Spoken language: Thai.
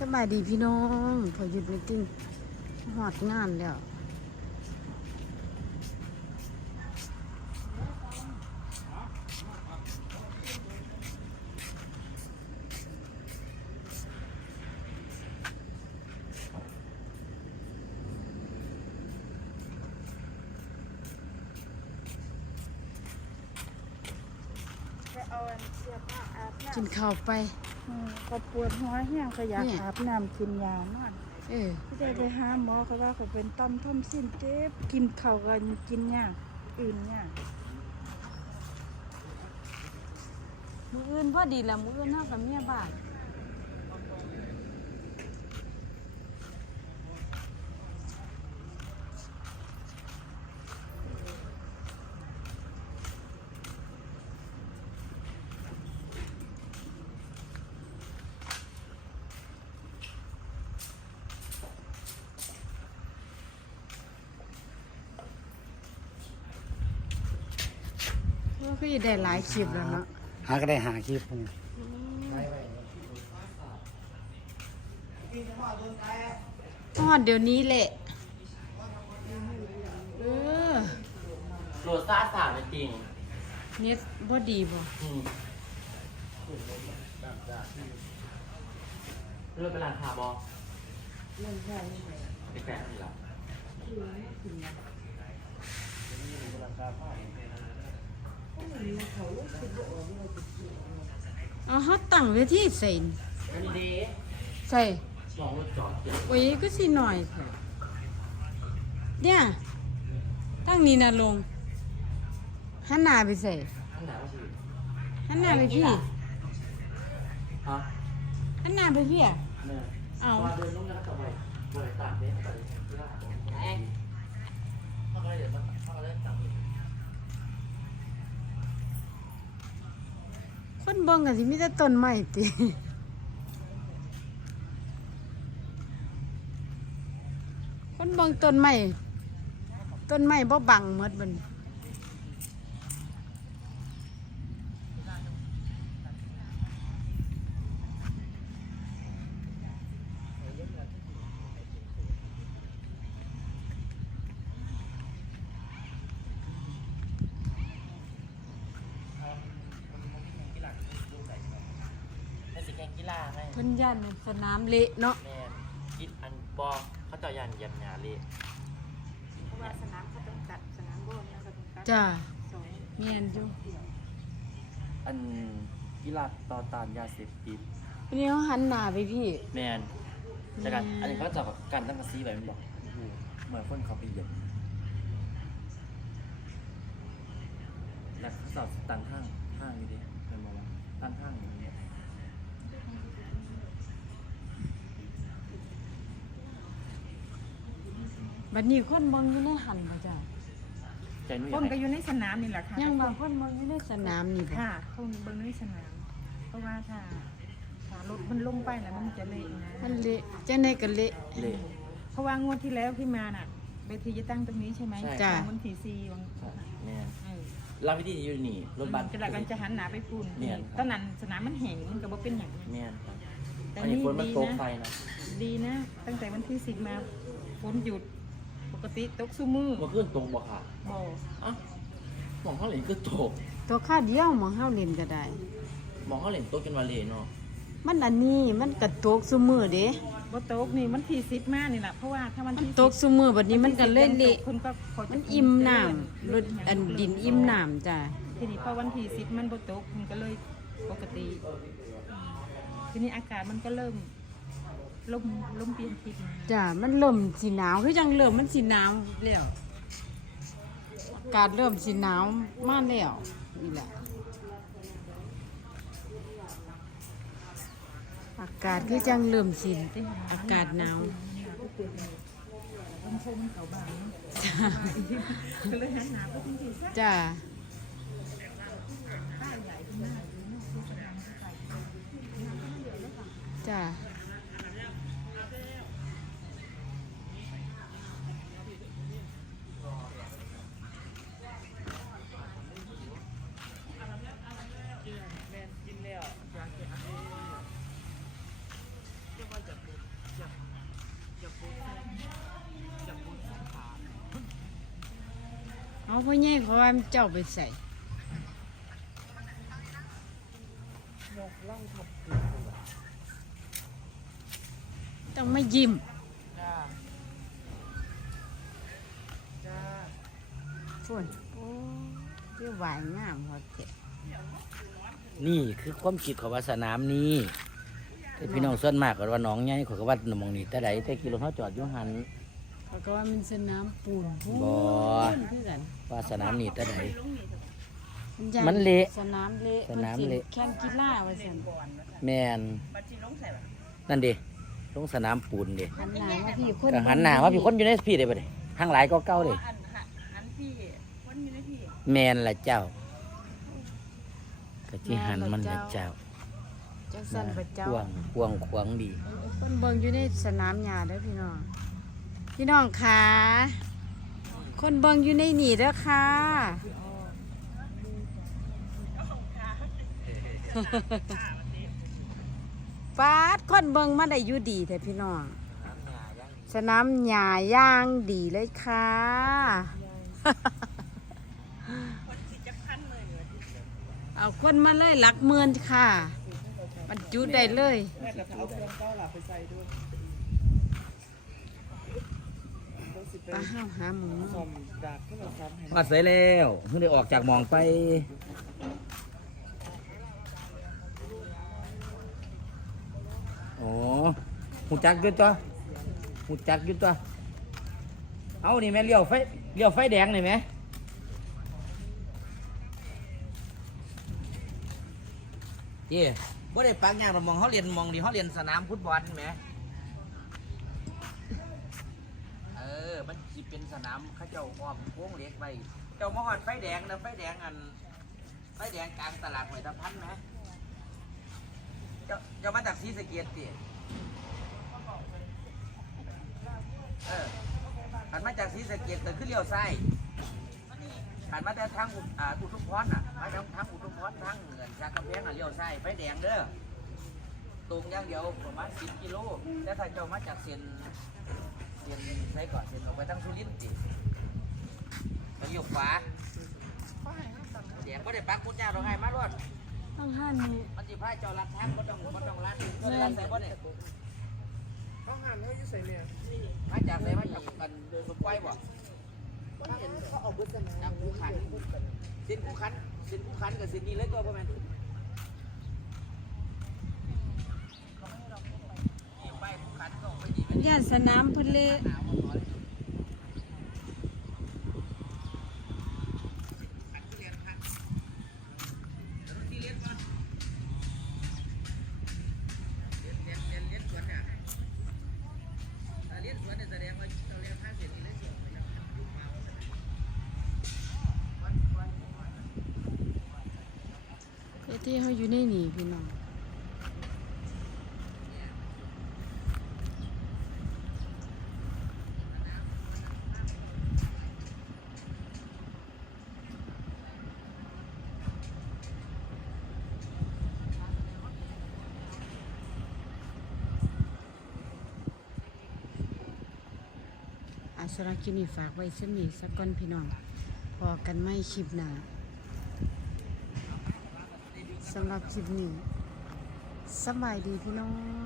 สบายดีพี่น้องพอหยุดมิติ้งหอดงานแล้วกินข้าวไป ก็ปวดหัวแห้งก็อยากเนี่ยอาบน้ำกินยานอนเออที่ได้ไปหาหมอเขาว่าเขาเป็นต้อมท่อมสิ้นเจ็บกินข้าวกันกินยากอื่นยากมืออื่นพอดีละมืออื่นเท่ากับเมียบ้าน ก็คือได้หลายคลิปแล้วเนาะหาก็ได้หาคลิปนี่ทอดเดี๋ยวนี้แหละเออโหลดซ่าสามเป็นจริงเน็ตบ่ดีบ่อืมเลือกเป็นร้านคาบอเป็นแปดสิละ เอาเฮาตั้งไว้ที่ใส่อันนี้เด้ใส่มองรถจอดเดี๋ยวโอ้ยก็สิหน่อยแท้เนี่ยตั้งนี้นะลงหันหน้าไปใส่ข้างไหนว่าชีวิตหันหน้าไปพี่ฮะหันหน้าไปพี่อะเนี่ยเอา ตอนเดินลงแล้วก็ไปบริษัทเนี่ยไปที่ร้านเองเข้าไปเดี๋ยวมันเข้ามาเล่นตังค์อีก คนบิ่งก็สิมีแต่ต้นไม้ติคนบิ่งต้นไม้ต้นไม้บ่บังหมดบัดนี้ในสิแข่งกีฬาไง เพิ่นย่านสนามเละเนาะแม่กินอันบอเขาจะยันยันงานเลยเพราะว่าสนามเขาต้องตัดสนามโบนแล้วก็ต้องตัดจ้าสองเมียนอยู่อันกีฬาต่อต้านยาเสพติดวันนี้เขาหันหน้าไปพี่ แมนแต่การอันนี้เขาจะแบบการตั้งกระซีไว้มันบอกเหมือนคนเขาไปเหยียบแล้วเขาสอบตั้งห้างห้างนี่ดิเป็นมาว่าตั้งห้างอย่างนี้ บัดนี้คนเบิ่งอยู่ในหันบ่จ้าใจนุ่ยคนก็อยู่ในสนามนี่แหละค่ะยังบางคนเบิ่งอยู่ในสนามนี่บ่ค่ะ คนเบิ่งในสนาม เพราะว่าถ้าถ้ารถมันลงไปแล้วมันจะเละนะ มันเละจังได๋ก็เละ เละเพราะว่างวดที่แล้วที่มาน่ะเวทีจะตั้งตรงนี้ใช่ไหมใช่ จ้ะวันที่สี่วันใช่แมนเออรับวิธีอยู่นี่รถบัสจะละกันจะหันหนาไปปูนเนี่ย ตอนนั้นสนามมันแห้งมันก็บ่เป็นอย่างนั้นแมนครับแต่อันนี้นี่ฝนมันดีตกนะไฟนะ ดีนะ ตั้งแต่วันที่สิบมาฝนหยุดป กติตกซุมือเมื่อคืนตรงบ่ค่ะบ่อะมองเขาเหรียญคือตกตัวข้าวเดียวหมองเฮาเล่นก็ได้ มองเขาเหรียญตกจนวาเลเนาะมันอันนี้มันกระตกซุมือเด้บ่ตกนี่มันที่สิบมานี่แหละเพราะว่าถ้ามันมันที่ตกซุมือบัดนี้มันก็เลยเละคนก็เขาจะมันอิ่มน้ำรถอันดินอิ่มน้ำจ้าทีนี้พอวันที่สิบมันบ่ตกมันก็เลยปกติ ทีนี้อากาศมันก็เริ่ม ลมลมเปลี่ยนทิศมาจ้ามันเริ่มสิหนาวคือจังเริ่มมันสิหนาวแล้วอากาศเริ่มสิหนาวมาแล้วนี่แหละอากาศคือจังเริ่มสิอากาศหนาวต้องชมเขาบ้างก็เลยหันหนาไปจริงๆซะจ้า เอาพ่อใหญ่เขาว่าเจ้าไปใส่ยกล่องทับต้องไม่ยิ้มจ้าจ้าฝุ่นโอ้ยหวายงามพอเจ็นี่คือความคิดของว่าสนามนี้แต่พี่น้องส่วนมากก็ว่าหน้องใหญ่เขาก็ว่าหมองนี้แต่ใดแต่กิโลเขาจอดอยู่หัน เขาก็ว่ามันสนามปูนพูนบ่คือกันว่าสนามนี้แต่ใดใหญ่มันเละสนามเละสนามเละแข่งกีฬาว่าซั่นแมนนั่นดิลงสนามปูนดิหันหน้ามาพี่คนก็หันหน้าว่าพี่คนอยู่ในพี่ได้ปะดิทางหลายก็เก้าดิอันหันพี่วันอยู่ในพี่แมนละเจ้าก็ที่หันมันละเจ้าจังซั่นบ่เจ้าควงควงขวางดี คนเบิ่งอยู่ในสนามหญ้าเด้อพี่น้อง พี่น้องค่ะคนเบิ่งอยู่ในนี่เด้อค่ะปาดคนเบิ่งมาได้อยู่ดีแต่พี่น้องสนามหญ้าย่างดีเลยค่ะเอาคนมาเลยหลักเมือนค่ะบรรจุได้เลย แม่แต่ถ้าเอาเครื่องเก้าหลับไปใส่ด้วยต้องสิเป็ปลาห้าวหาหมูซ่อมดาบที่เราซ้ำให้มาใส่แล้วเพิ่งได้ออกจากหมองไปโอ้หูจักอยุดตัวหูจักอยุดตัวเอานี่แม่เลี้ยวไฟเลี้ยวไฟแดงนี่ไหมเจ้บ่ได้ปักยางเรามองเขาเรียนมองดีเขาเรียนสนามฟุตบอลไหมเออ มัน สิเป็นสนามเขาเจ้าอ้อมโค้งเหล็กไปเจ้ามาหอดไฟแดงนะไฟแดงอัน ไฟแดงกลางตลาดหอยตะพันไหมเจ้าเจ้ามาจากศรีสะเกียดสิเออขันมาจากศรีสะเกียดเกิขึ้นเลี้ยวซ้ายขันมาแต่ทางอุอ่าอุทุมพรน่ะมาทางทางอุทุมพรทางเหนือจากกำแพงอะเลี้ยวซ้ายไฟแดงเด้อตรงอย่างเดียวประมาณ10กิโลแต่ถ้าเจ้ามาจากเส้น เส้นใช้ก่อนเส้นออกไปทางสุรินทร์สิก็เลี้ยวขวาแดงไม่ได้ปักมุดยาเราไงมารวดต้องห้านี่มันสิพาเจ้าลัดทางบ่ต้องบ่ต้องลัดก็ลัดใส่บ่เนี่ยต้องหันเขาอยู่ใส่เนี่ยมาจากไหนมาจากกันสุกไว้บ่ต้องเห็นเขาเอาบุษนาจากภูขันสินภูขันสินภูขันกับสินนี้เลยก็บ่แม่นนี่ไปภูขันก็ไปดีไปดี ย่านสนามเพิ่นเละหนาวบ่พอเลยขันทุเรียนขันแล้วที่เรียนบ่เรียนเรียนเรียนเรียนสวนเนี่ยถ้าเรียนสวนเนี่ยแสดงว่าเราเรียนข้างเสียนี่เลยสิออกไปแล้วยุคมา เจ้าที่เขาอยู่ในนี่พี่น้อง อาสรากินีฝากไว้เสมีสักก้อนพี่น้อง พอกันไม่คลิปหนาสำหรับคลิปนี้สบายดีพี่น้อง